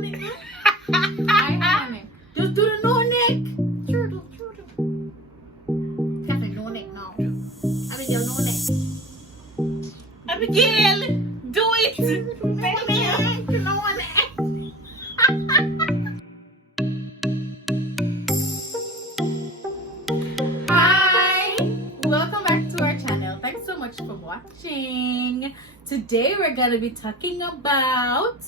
neck, no? I neck. Just do the no neck. Sure do. Catherine, no neck now. Abigail, no neck. Abigail, do it. No neck. Hi, welcome back to our channel. Thanks so much for watching. Today we're gonna be talking about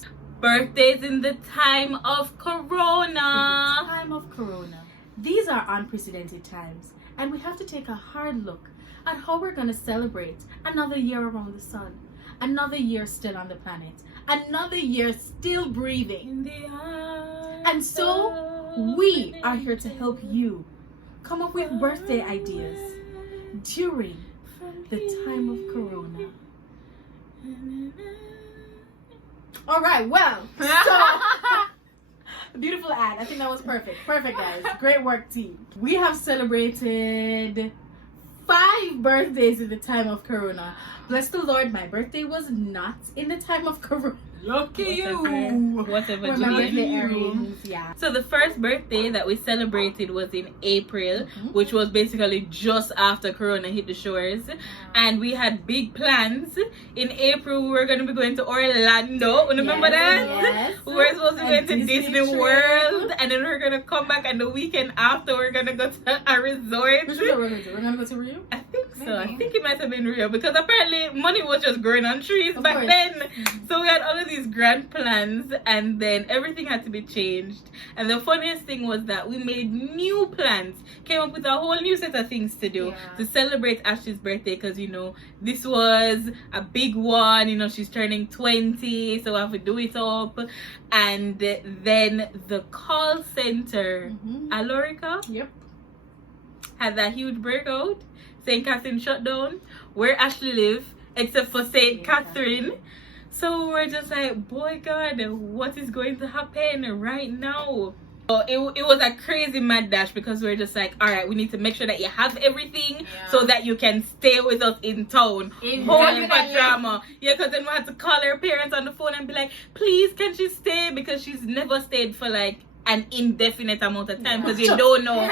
Birthdays in the time of Corona. time of Corona. These are unprecedented times, and we have to take a hard look at how we're going to celebrate another year around the sun, another year still on the planet, another year still breathing. In the eyes And so we are here to help you come up with birthday ideas during the time of Corona. All right, well, so beautiful ad. I think that was perfect. Perfect, guys. Great work, team. We have celebrated 5 birthdays in the time of Corona. Bless the Lord, my birthday was not in the time of Corona. Lucky you. Whatever, Well, my birthday Julian. earrings, yeah. So the first birthday that we celebrated was in April, which was basically just after Corona hit the shores. And we had big plans. In April, we were going to be going to Orlando. Remember that? Yes. We were supposed to go A to Disney Disney trip. World. And then we were going to come back, and the weekend after, we are going to go to a resort. Which one we're going to do? We're going to go to Rio? I think so. Maybe. I think it might have been real because apparently money was just growing on trees Of back course. then. So we had all of these grand plans, and then everything had to be changed. And the funniest thing was that we made new plans, came up with a whole new set of things to do to celebrate Ashley's birthday, because you know this was a big one. You know, she's turning 20, so we have to do it up. And then the call center, Alorica, Yep. had that huge breakout. St. Catherine shut down where Ashley live, except for St. Catherine. So we're just like, boy God, what is going to happen right now? So it was a crazy mad dash, because we're just like, all right, we need to make sure that you have everything so that you can stay with us in town. Whole drama. Yeah, because then we had to call her parents on the phone and be like, please, can she stay? Because she's never stayed for like an indefinite amount of time, because you don't know.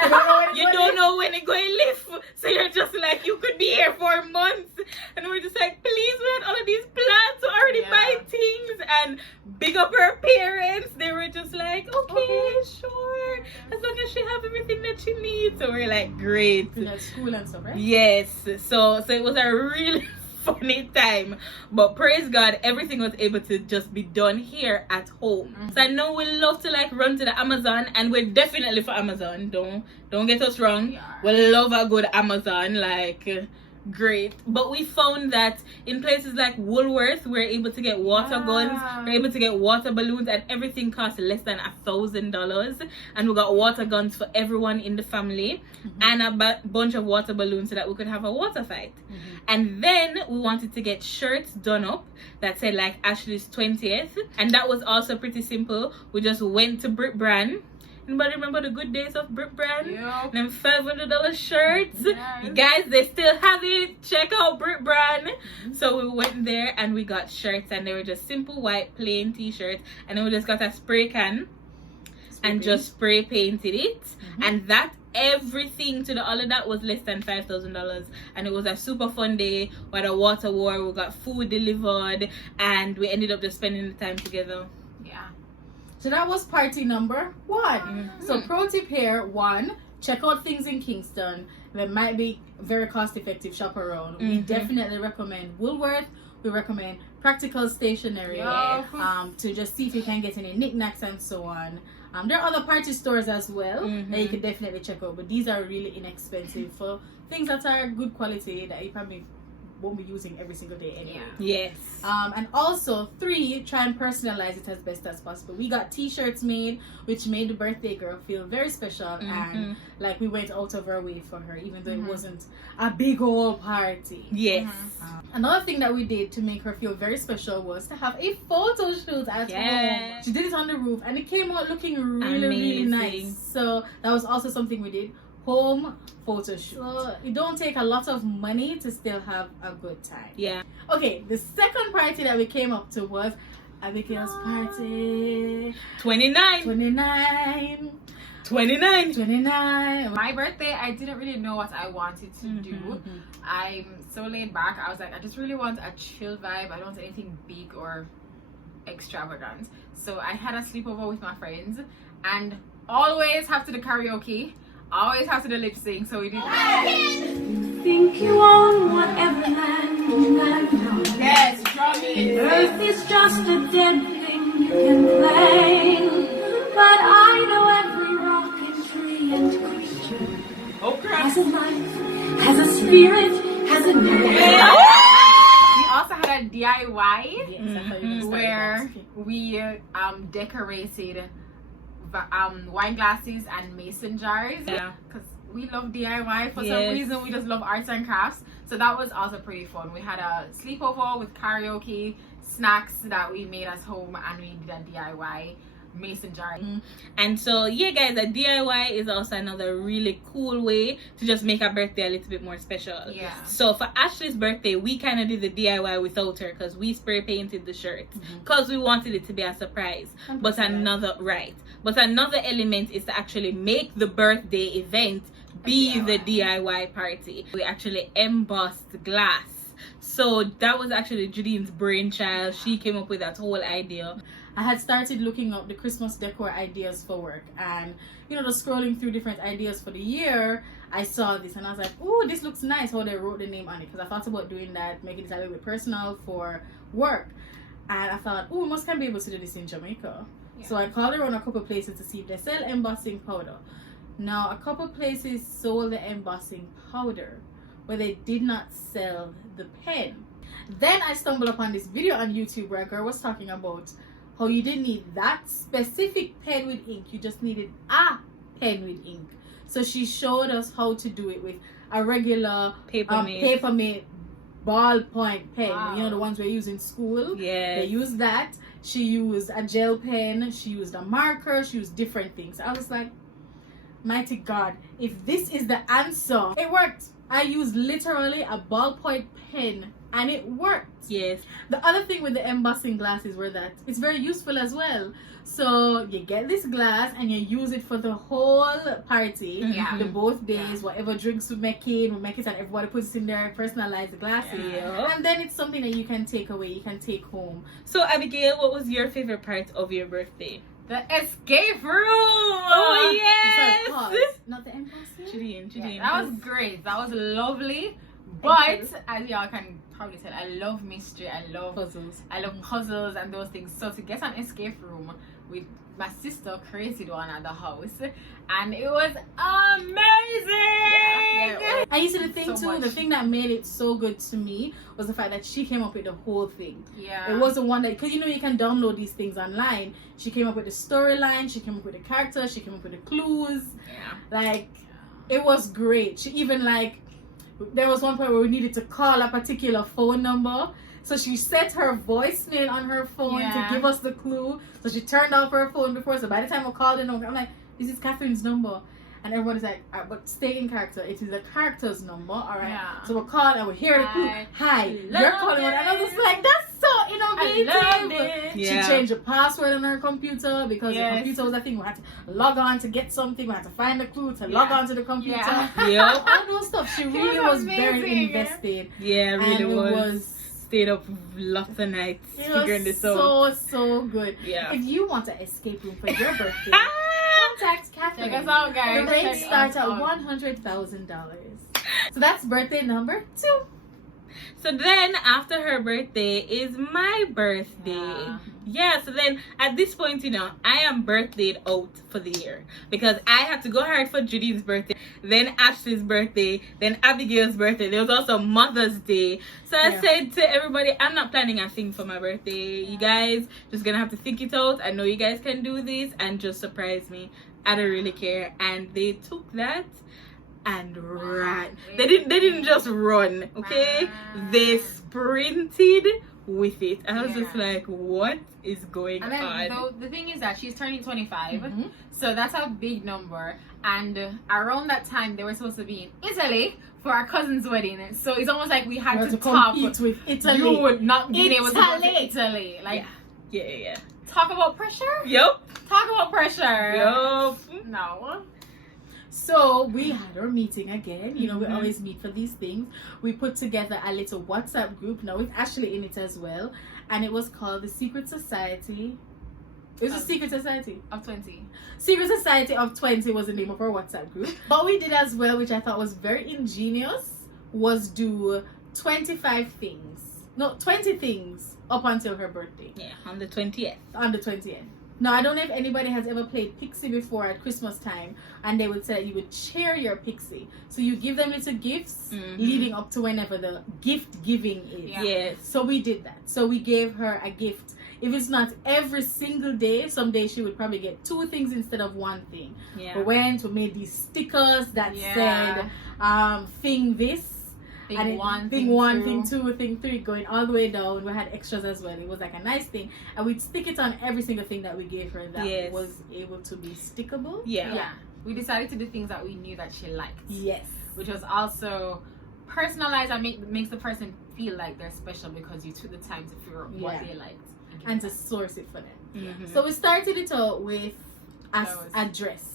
You don't know when it's going to live. So you're just like, you could be here for months. And we're just like, please, we had all of these plans to already buy things. And big up her parents. They were just like, okay, sure. As long as she have everything that she needs. So we're like, great. You know, school and stuff, right? Yes. So it was a really funny time, but praise God, everything was able to just be done here at home. So I know we love to like run to the Amazon, and we're definitely for Amazon. Don't get us wrong. We love a good Amazon, like great. But we found that in places like Woolworth, we're able to get water guns, we're able to get water balloons, and everything costs less than $1,000. And we got water guns for everyone in the family, and a bunch of water balloons so that we could have a water fight. And then we wanted to get shirts done up that said like Ashley's 20th, and that was also pretty simple. We just went to Brit Brand. Anybody remember the good days of Brit Brand? Yep. Them $500 shirts. You guys, they still have it. Check out Brit Brand. So we went there and we got shirts, and they were just simple white plain t-shirts, and then we just got a spray can and just spray painted it, and that everything to the all of that was less than $5,000. And it was a super fun day. We had a water war, we got food delivered, and we ended up just spending the time together. So that was party number 1. So pro tip here, 1, check out things in Kingston that might be very cost effective. Shop around. We definitely recommend Woolworth. We recommend Practical Stationery to just see if you can get any knickknacks and so on. There are other party stores as well that you can definitely check out, but these are really inexpensive for things that are good quality that you probably won't be using every single day anyway. Yes. And also 3, try and personalize it as best as possible. We got t-shirts made, which made the birthday girl feel very special, and like we went out of our way for her, even though it wasn't a big old party. Yes. Another thing that we did to make her feel very special was to have a photo shoot at home. She did it on the roof, and it came out looking really nice. So that was also something we did. Home photo shoot. So it don't take a lot of money to still have a good time. Yeah. Okay, the second party that we came up to was Abigail's party. 29. 29. 29. 29. My birthday, I didn't really know what I wanted to do. I'm so laid back. I was like, I just really want a chill vibe. I don't want anything big or extravagant. So I had a sleepover with my friends and always have to the karaoke, always have to the lip sync. So we did that. Think you own whatever land you have known. Yes, drum it. Earth is just a dead thing you can claim. But I know every rock and tree and creature has a life, has a spirit, has a name. We also had a DIY where we decorated wine glasses and mason jars. Yeah. Because we love DIY for some reason. We just love arts and crafts. So that was also pretty fun. We had a sleepover with karaoke, snacks that we made at home, and we did a DIY mason jar. And so yeah guys, a DIY is also another really cool way to just make a birthday a little bit more special. Yeah. So for Ashley's birthday, we kind of did the DIY without her because we spray painted the shirt because we wanted it to be a surprise. But another element is to actually make the birthday event be the DIY party. We actually embossed glass. So that was actually Judine's brainchild. She came up with that whole idea. I had started looking up the Christmas decor ideas for work, and just scrolling through different ideas for the year, I saw this and I was like, oh, this looks nice how they wrote the name on it, because I thought about doing that, making it a little bit personal for work. And I thought, oh, we must can be able to do this in Jamaica. So I called around a couple places to see if they sell embossing powder. Now, a couple places sold the embossing powder, but they did not sell the pen. Then I stumbled upon this video on YouTube where a girl was talking about how you didn't need that specific pen with ink, you just needed a pen with ink. So she showed us how to do it with a regular paper-made ballpoint pen. The ones we use in school. Yeah. They used that. She used a gel pen, she used a marker, she used different things. I was like, mighty God, if this is the answer. It worked. I used literally a ballpoint pen and it worked. Yes. The other thing with the embossing glasses were that it's very useful as well. So you get this glass and you use it for the whole party. The both days, whatever drinks we make it and everybody puts it in there, personalize the glasses. And then it's something that you can take away, you can take home. So Abigail, what was your favorite part of your birthday? The escape room. Oh yes. Sorry, not the embossing. Julian. That was great. That was lovely. But as y'all can probably tell, I love mystery. I love puzzles. I love puzzles and those things. So to get an escape room, with my sister created one at the house, and it was amazing. And you see the thing so the thing that made it so good to me was the fact that she came up with the whole thing. Yeah. It wasn't one that, because you can download these things online. She came up with the storyline, she came up with the characters, she came up with the clues. Like, it was great. She even there was one point where we needed to call a particular phone number. So she set her voicemail on her phone to give us the clue. So she turned off her phone before. So by the time we called the number, I'm like, this is Catherine's number. And everybody's like, but stay in character. It is the character's number, all right? Yeah. So we call and we hear the clue. Hi, you're calling one. And I was like, that's so innovative. She changed the password on her computer because the computer was a thing. We had to log on to get something. We had to find the clue to log on to the computer. All those stuff. She really was very invested. Yeah, really was. Stayed up lots of nights figuring this out. So good. Yeah. If you want an escape room for your birthday, contact Catherine. Check us out, guys. The rates start at $100,000. So that's birthday number 2. So then after her birthday is my birthday. Yeah, so then at this point, I am birthdayed out for the year because I had to go hard for Judy's birthday, then Ashley's birthday, then Abigail's birthday. There was also Mother's Day. So I said to everybody, I'm not planning a thing for my birthday. You guys just gonna have to think it out. I know you guys can do this and just surprise me. I don't really care. And they took that and ran. They didn't just run, okay? They sprinted with it. I was just like, what is going on? And then the thing is that she's turning 25, so that's a big number. And around that time, they were supposed to be in Italy for our cousin's wedding. So it's almost like we had to top eat with Italy. You would not be able to go to Italy. Yeah. Talk about pressure. Yup. Talk about pressure. Yup. No. So we had our meeting again. You know, we Mhm. always meet for these things. We put together a little WhatsApp group. Now with Ashley in it as well, and it was called the Secret Society. It was a Secret Society Of 20. Secret Society of 20 was the name of our WhatsApp group. What we did as well, which I thought was very ingenious, was do 25 things. No, 20 things up until her birthday. Yeah, on the 20th. On the 20th. Now, I don't know if anybody has ever played Pixie before at Christmas time, and they would say that you would share your Pixie. So you give them little gifts leading up to whenever the gift giving is. Yeah. Yes. So we did that. So we gave her a gift. If it's not every single day, some days she would probably get 2 things instead of 1 thing. Yeah. We made these stickers that Yeah. said thing this, Thing and one, thing 1, two. thing 2, thing 3, going all the way down. We had extras as well. It was like a nice thing, and we'd stick it on every single thing that we gave her that Yes. was able to be stickable. Yeah. We decided to do things that we knew that she liked. Yes. Which was also personalized and makes the person feel like they're special because you took the time to figure out what Yeah. they liked. And to source it for them. Mhm. So we started it out with a dress.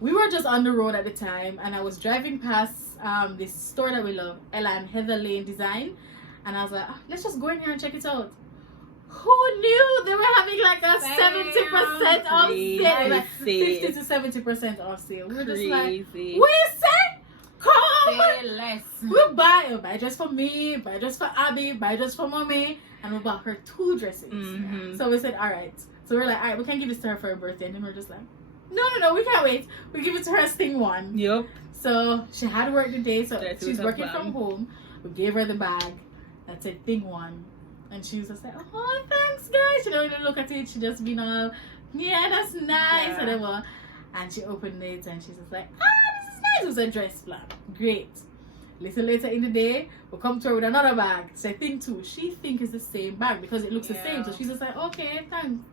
We were just on the road at the time, and I was driving past this store that we love, Ella and Heather Lane Design, and I was like, let's just go in here and check it out. Who knew they were having like a 70% off Crazy sale, like sale. 50 to 70% off sale. We were just like, Crazy. we said, come, Say less. we'll buy dress for me, buy dress for Abby, buy dress for mommy, and we bought her 2 dresses. Mhm. So we said, all right. So we're like, all right, we can give this to her for her birthday. And then we're just like, no, we can't wait. We give it to her as thing 1. Yup. So she had work today, so That's she's with working her from bag. home. We gave her the bag that said thing 1. And she was just like, oh, thanks, guys. She don't even look at it. She just been all, yeah, that's nice, Yeah. whatever. And she opened it and she's just like, this is nice. It was a dress plan. Great. Little later in the day, we'll come to her with another bag. Say thing 2. She think it's the same bag because it looks the same. So she's just like, okay, thanks.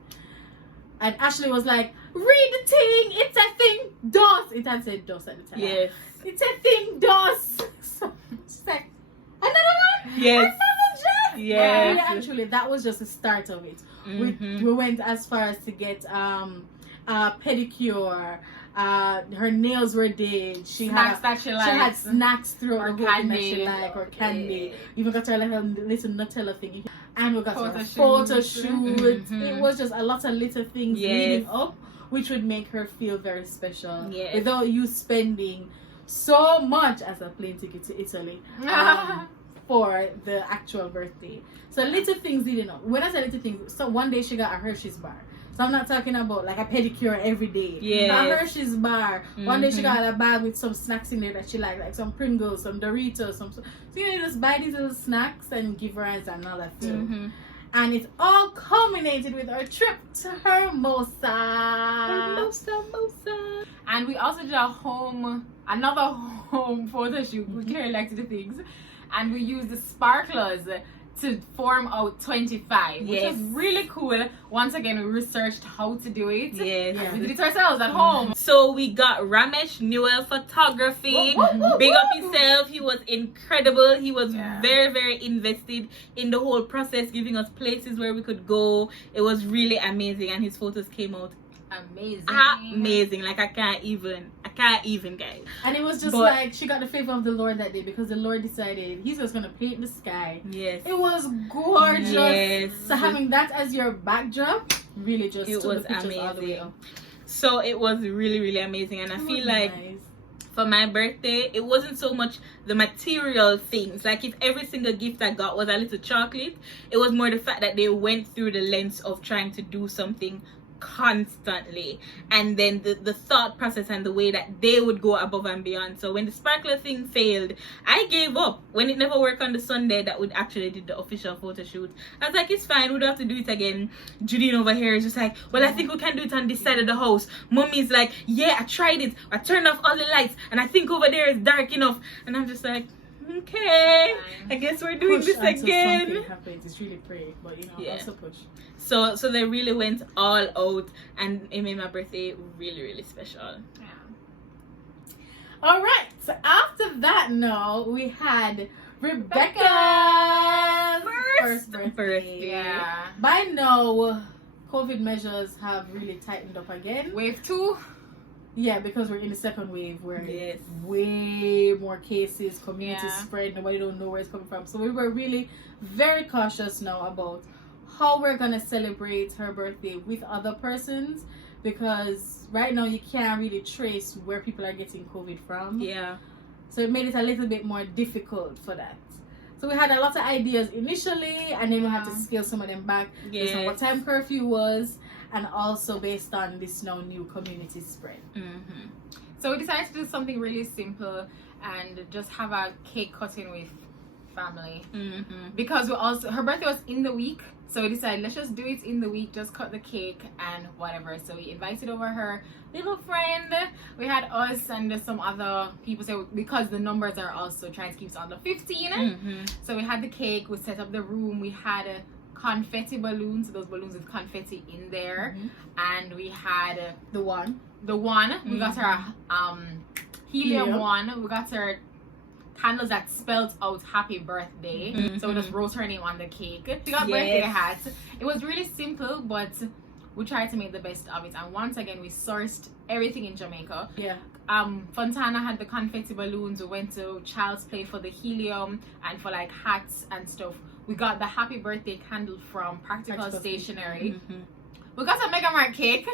And Ashley was like, read the thing. It's a thing DOS. It had said DOS at the time. Yes. It's a thing DOS. So she's like, another one? Yes. Another dress? Yes. Yeah, actually, that was just the start of it. Mhm. We went as far as to get pedicure. Her nails were did. She Snacks had that she she likes. had snacks throughout Or the whole thing that she candy. liked, or candy. Yeah. Even got her like a little Nutella thing. And we got her a Photo photo shoot. shoot. Mhm. It was just a lot of little things Yes. leading up, which would make her feel very special. Yes. Without you spending so much as a plane ticket to Italy. For the actual birthday. So little things leading up. When I say little things, so one day she got a Hershey's bar. So I'm not talking about like a pedicure every day. Yes. A Hershey's bar. One day she Mhm. got a bag with some snacks in there that she liked, like some Pringles, some Doritos, so you just buy these little snacks and give her as another thing. Mhm. And it all culminated with our trip to Hermosa. Hermosa. And we also did another home photo shoot. We clearly like to do things. And we used the sparklers to form out 25, which Yes. was really cool. Once again, we researched how to do it. Yes. Yeah. We did it ourselves at home. So we got Ramesh Newell Photography. Big up himself. He was incredible. He was Yeah. very, very invested in the whole process, giving us places where we could go. It was really amazing, and his photos came out Amazing. amazing. Like I can't even, guys. And it was just But- like she got the favor of the Lord that day because the Lord decided he's just gonna paint the sky. Yes. It was gorgeous. Yes. So having that as your backdrop really just It took the was pictures all the way amazing. up. So it was really, really amazing, and I It feel was like nice. for my birthday, it wasn't so much the material things. Like if every single gift I got was a little chocolate, it was more the fact that they went through the lens of trying to do something constantly, and then the thought process and the way that they would go above and beyond. So when the sparkler thing failed, I gave up. When it never worked on the Sunday that we actually did the official photo shoot, I was like, it's fine, we don't have to do it again. Judine over here is just like, well, I think we can do it on this side of the house. Mommy's like, yeah, I tried it, I turned off all the lights, and I think over there is dark enough. And I'm just like, okay, I guess we're doing Push this until again. something happens. It's really pray, but you know, Yeah. also push. So they really went all out, and it made my birthday really, really special. All right. So after that, no, we had Rebecca's first birthday. Yeah. By now, COVID measures have really tightened up again. Wave 2. Yeah, because we're in the second wave where Yes. way more cases, community Yeah. spread, nobody don't know where it's coming from. So we were really very cautious now about how we're gonna celebrate her birthday with other persons, because right now you can't really trace where people are getting COVID from. Yeah. So it made it a little bit more difficult for that. So we had a lot of ideas initially, and then we had to scale some of them back based on what time curfew was, and also based on this now new community spread. Mm-hmm. So we decided to do something really simple and just have a cake cutting with family. Mm-hmm. Because we also, her birthday was in the week, so we decided let's just do it in the week, just cut the cake and whatever. So we invited over her little friend, we had us and some other people, so because the numbers are also trying to keep it under 15. Mm-hmm. So we had the cake, we set up the room, we had confetti balloons, those balloons with confetti in there, and we had The one. we got her helium one, we got her candles that spelled out happy birthday. So we just wrote her name on the cake. She got birthday hats. It was really simple, but we tried to make the best of it. And once again, we sourced everything in Jamaica. Yeah. Fontana had the confetti balloons. We went to Child's Play for the helium and for like hats and stuff. We got the happy birthday candle from Practical Stationery. We got a Mega Mart cake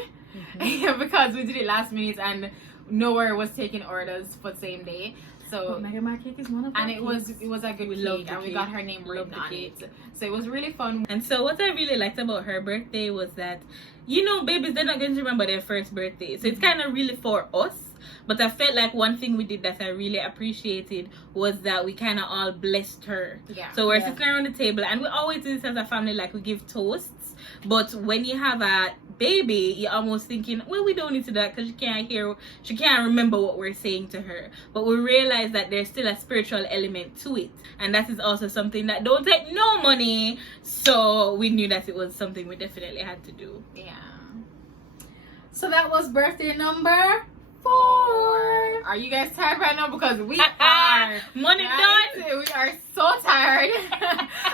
because we did it last minute and nowhere was taking orders for the same day. So Mega Mart cake is one of and our it was a good cake, and we got her name written on it. So it was really fun. And so what I really liked about her birthday was that, you know, babies, they're not going to remember their first birthday. So it's kind of really for us. But I felt like one thing we did that I really appreciated was that we kind of all blessed her. Yeah. So we're sitting around the table, and we always do this as a family, like we give toasts. But when you have a baby, you're almost thinking, well, we don't need to do that because she can't remember what we're saying to her. But we realize that there's still a spiritual element to it, and that is also something that don't take no money. So we knew that it was something we definitely had to do. Yeah. So that was birthday number 4. Are you guys tired right now? Because we are. Money done. We are so tired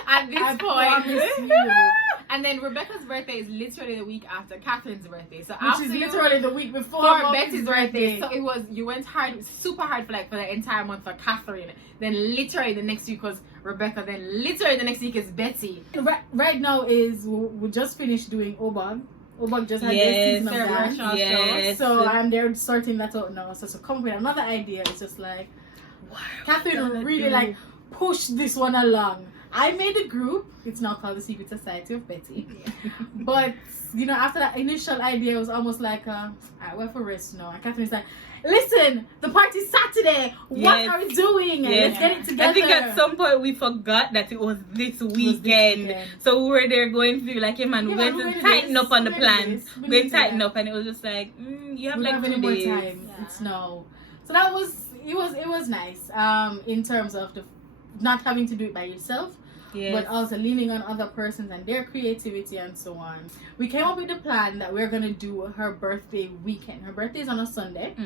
at this I point. promise you. And then Rebecca's birthday is literally the week after Catherine's birthday. So Which after is literally the week before for Betty's birthday. So birthday. it was, you went hard, super hard for the entire month for Catherine. Then literally the next week was Rebecca. Then literally the next week is Betty. Right now is we just finished doing Obag. Obag just had their season of dance. Yes. So they're sorting that out now. So come with another idea. It's just like Catherine really like pushed this one along. I made a group. It's now called the Secret Society of Betty. But you know, after that initial idea, it was almost like we're for rest now. And Catherine's like, listen, the party's Saturday. What are we doing? Let's get it together. I think at some point we forgot that it was this weekend. So we were there going through like, hey man, we're going to tighten up on the plans. We're going to tighten up, and it was just like, you have like 2 days. More time. Yeah. It's no. So that was it was nice. In terms of the not having to do it by yourself. Yes. But also leaning on other persons and their creativity and so on. We came up with the plan that we're going to do her birthday weekend. Her birthday is on a Sunday.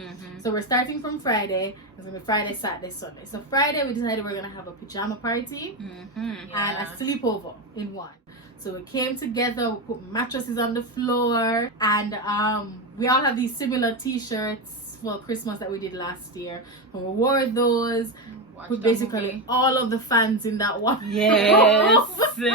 So we're starting from Friday. It's going to be Friday, Saturday, Sunday. So Friday we decided we're going to have a pajama party and a sleepover in one. So we came together, we put mattresses on the floor, and we all have these similar t-shirts for Christmas that we did last year. And we wore those. With basically all of the fans in that one. Yes. We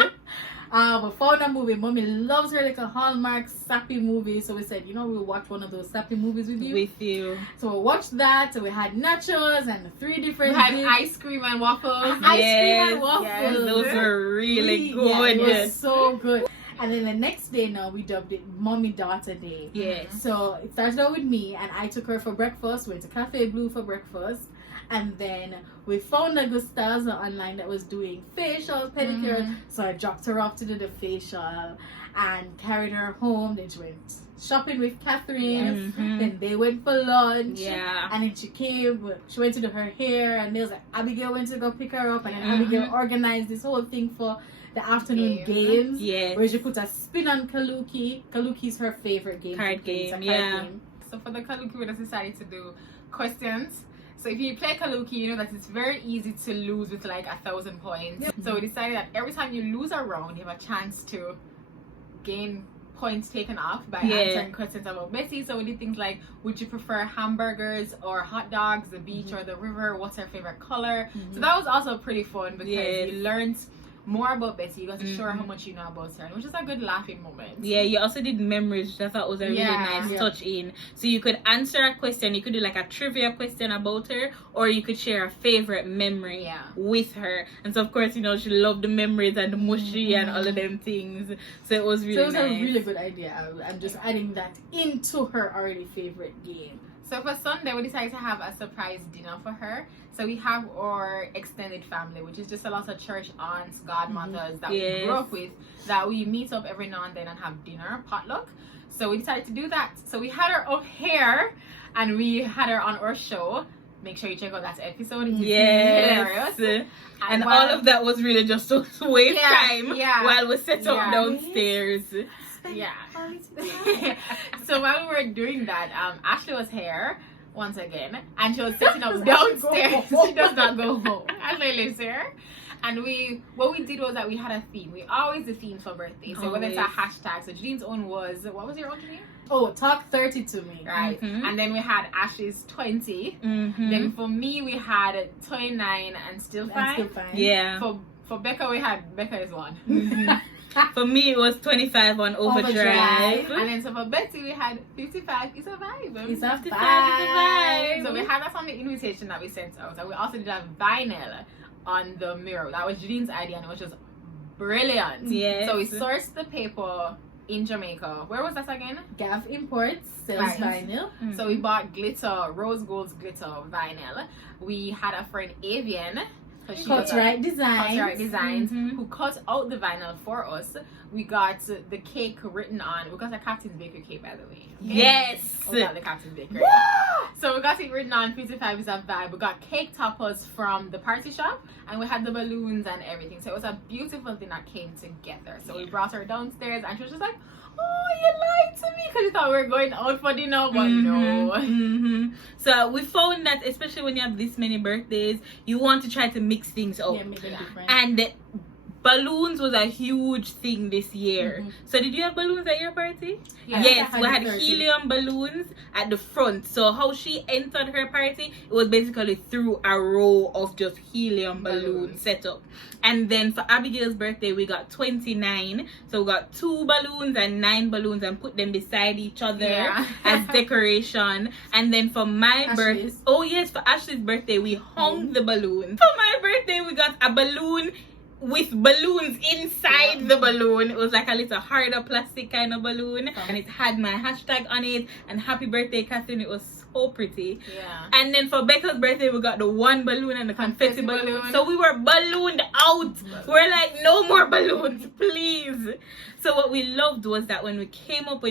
found a movie. Mommy loves her like a Hallmark sappy movie. So we said, we'll watch one of those sappy movies with you. So we watched that. So we had nachos and 3 different. We had ice cream and waffles. Yes, those were really good. Yeah, it was so good. And then the next day now we dubbed it Mommy Daughter Day. Yes. So it started out with me, and I took her for breakfast. Went to Cafe Blue for breakfast. And then we found a Gustaza online that was doing facial, pedicure. So I dropped her off to do the facial and carried her home. Then she went shopping with Catherine. Then they went for lunch. Yeah. And then she went to do her hair, and nails. Like Abigail went to go pick her up, and then Abigail organized this whole thing for the afternoon games. Yes. Where she put a spin on Kaluki. Kaluki's her favorite game. Card game. Game. So for the Kaluki, we just decided to do questions. So if you play Kaluki, you know that it's very easy to lose with like 1,000 points. So we decided that every time you lose a round, you have a chance to gain points taken off by answering questions about Betty. So we did things like, would you prefer hamburgers or hot dogs, the beach or the river, what's her favorite color? So that was also pretty fun because you learned more about Betty. You got to show her how much you know about her, which is a good laughing moment. Yeah, you also did memories, which I thought was a really nice touch in. So you could answer a question, you could do like a trivia question about her, or you could share a favorite memory with her. And so of course, you know, she loved the memories and the mushy and all of them things. So it was really nice. So it was a really good idea. I'm just adding that into her already favorite game. So for Sunday, we decided to have a surprise dinner for her. So we have our extended family, which is just a lot of church aunts, godmothers that we grew up with, that we meet up every now and then and have dinner, potluck. So we decided to do that. So we had her up here and we had her on our show. Make sure you check out that episode. It's hilarious. And all of that was really just to waste time while we set up downstairs. So while we were doing that, Ashley was here once again, and she was setting up downstairs. She does not go home. Ashley lives here. And what we did was that we had a theme. We always do themes for birthday. So whether it's a hashtag, so Jean's own was, what was your own name? Oh, talk 30 to me. Right. And then we had Ashley's 20. Then for me, we had 29 and still fine. Yeah. For Becca, we had Becca is 1. For me, it was 25 on overdrive. And then so for Betty, we had 55 is a vibe. It's a vibe. So we had that on the invitation that we sent out. And we also did a vinyl on the mirror. That was Jean's idea and it was just brilliant. Yes. So we sourced the paper in Jamaica. Where was that again? Gav Imports sells vinyl. So we bought glitter, rose gold glitter vinyl. We had a friend Avian, Cut-Right Designs, who cut out the vinyl for us. We got the cake written on. We got a Captain's Bakery cake, by the way. Okay? Yes. We got the Captain's Bakery. So we got it written on 55 is a vibe. We got cake toppers from the party shop, and we had the balloons and everything. So it was a beautiful thing that came together. So we brought her downstairs, and she was just like, oh, you lied to me, because you thought we were going out for dinner, but no. So we found that especially when you have this many birthdays, you want to try to mix things up. Yeah, make it different. And balloons was a huge thing this year. So did you have balloons at your party? Yes, we had helium balloons at the front. So how she entered her party, it was basically through a row of just helium balloons set up. And then for Abigail's birthday, we got 29. So we got 2 balloons and 9 balloons and put them beside each other as decoration. And then for my birthday, for Ashley's birthday, we hung the balloons. For my birthday, we got a balloon with balloons inside the balloon. It was like a little harder plastic kind of balloon, and it had my hashtag on it and happy birthday Catherine. It was so pretty. And then for Becca's birthday, we got the 1 balloon and the confetti balloon. So we were ballooned out. We're like, no more balloons, please. So what we loved was that when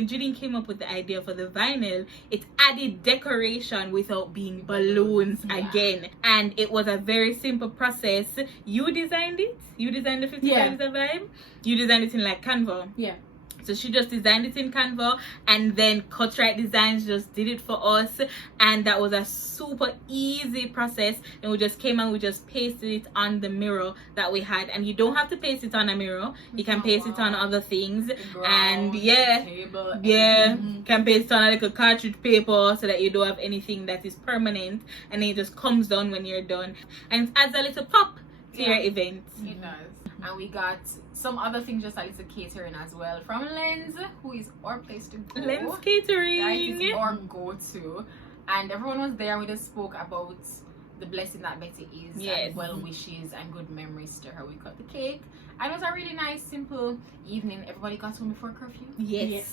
Julian came up with the idea for the vinyl, it added decoration without being balloons again. And it was a very simple process. You designed it. You designed the 55 is a vibe. You designed it in like Canva. Yeah. So she just designed it in Canva, and then Cut-Right Designs just did it for us, and that was a super easy process. And we just came and we just pasted it on the mirror that we had. And you don't have to paste it on a mirror, you can paste it on other things. And can paste it on a little cartridge paper so that you don't have anything that is permanent, and then it just comes down when you're done, and it adds a little pop to your event. It does. And we got some other things, just a little catering as well from Lens, who is our place to go. Lens Catering. Right, it's our go-to. And everyone was there. We just spoke about the blessing that Betty is, and well wishes and good memories to her. We cut the cake, and it was a really nice, simple evening. Everybody got home before curfew. Yes.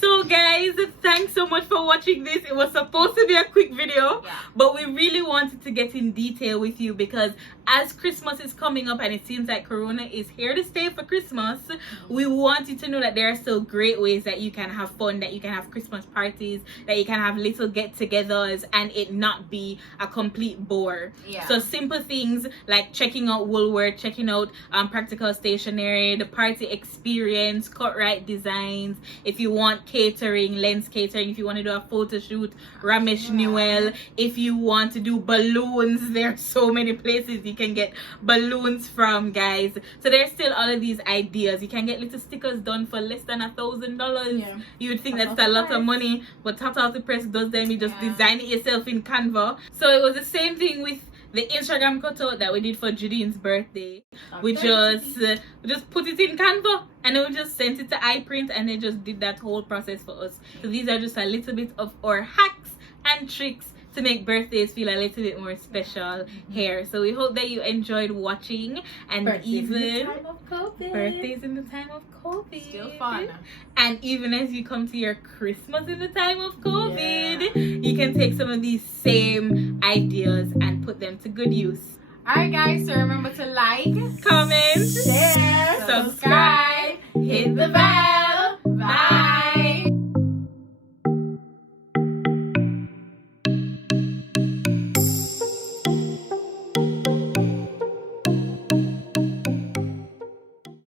So guys, thanks so much for watching this. It was supposed to be a quick video, but we really wanted to get in detail with you because as Christmas is coming up and it seems like Corona is here to stay for Christmas, we want you to know that there are still great ways that you can have fun, that you can have Christmas parties, that you can have little get-togethers and it not be a complete bore. Yeah. So simple things like checking out Woolworth, checking out Practical Stationery, the party experience, Cut-Right Designs. If you want catering, Lens Catering. If you want to do a photo shoot, Ramesh Newell. If you want to do balloons, there are so many places you can get balloons from, guys. So there's still all of these ideas. You can get little stickers done for less than $1,000. Yeah. You would think that's a lot of money, but Tata the Press does them. You just design it yourself in Canva. So it was the same thing with the Instagram cutout that we did for Judine's birthday. We just put it in Canva and then we just sent it to iPrint and they just did that whole process for us. So these are just a little bit of our hacks and tricks to make birthdays feel a little bit more special here. So we hope that you enjoyed watching, and Birthdays even in the time of COVID. birthdays in the time of COVID. Still fun. And even as you come to your Christmas in the time of COVID, you can take some of these same ideas and put them to good use. Alright guys, so remember to like, Comment, Share, subscribe, hit the bell.